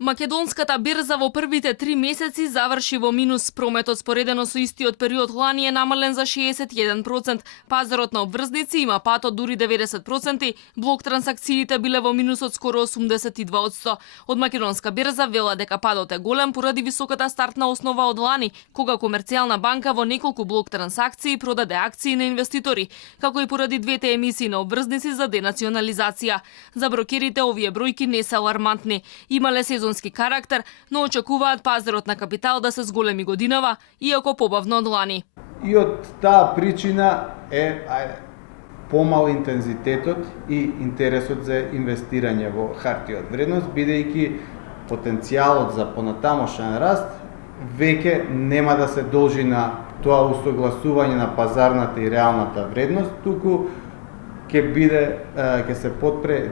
Македонската берза во првите 3 месеци заврши во минус. Прометот споредено со истиот период лани е намален за 61%. Пазарот на обврзници има пат од дури 90%. Блок трансакциите биле во минус од скоро 82%. Од македонска берза вела дека падот е голем поради високата стартна основа од лани, кога Комерцијална банка во неколку блок трансакции продаде акции на инвеститори, како и поради двете емисии на обврзници за денационализација. За брокерите овие бројки не се алармантни. Имале сезонски карактер, но очекуваат пазарот на капитал да се зголеми годинава, иако побавно од лани. И од таа причина е помал интензитетот и интересот за инвестирање во хартија од вредност, бидејќи потенцијалот за понатамошен раст веќе нема да се должи на тоа усогласување на пазарната и реалната вредност, туку ќе се подпре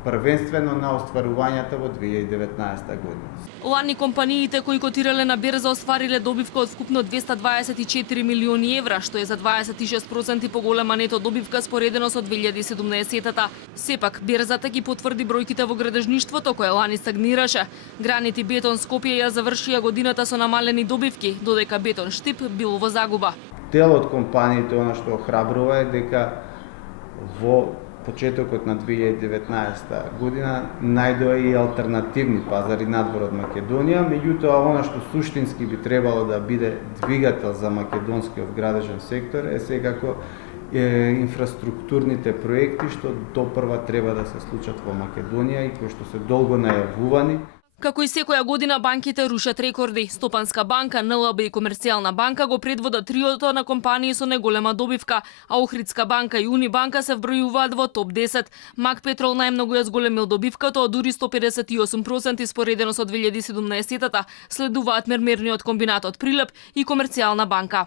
првенствено на остварувањата во 2019 година. Лани компаниите кои котирале на берза оствариле добивка од вкупно 224 милиони евра, што е за 26% поголема нето добивка споредено со 2017-та. Сепак, берзата ги потврди бројките во градежништвото, кое лани стагнираше. Гранит и Бетон Скопје ја завршија годината со намалени добивки, додека Бетон Штип бил во загуба. Дел од компаниите, она што охрабрува е дека во почетокот на 2019 година најдоа и алтернативни пазари надвор од Македонија, меѓутоа она што суштински би требало да биде двигател за македонскиот градежен сектор е секако инфраструктурните проекти што допрва треба да се случат во Македонија и кои што се долго најавувани. Како и секоја година банките рушат рекорди. Стопанска банка, НЛБ и Комерцијална банка го предводат триото на компании со најголема добивка, а Охридска банка и Унибанка се вбројуваат во топ 10. Мак Петрол најмногу ја зголемил добивката од дури 158% споредено со 2017-та. Следуваат мермерниот комбинатот Прилеп и Комерцијална банка.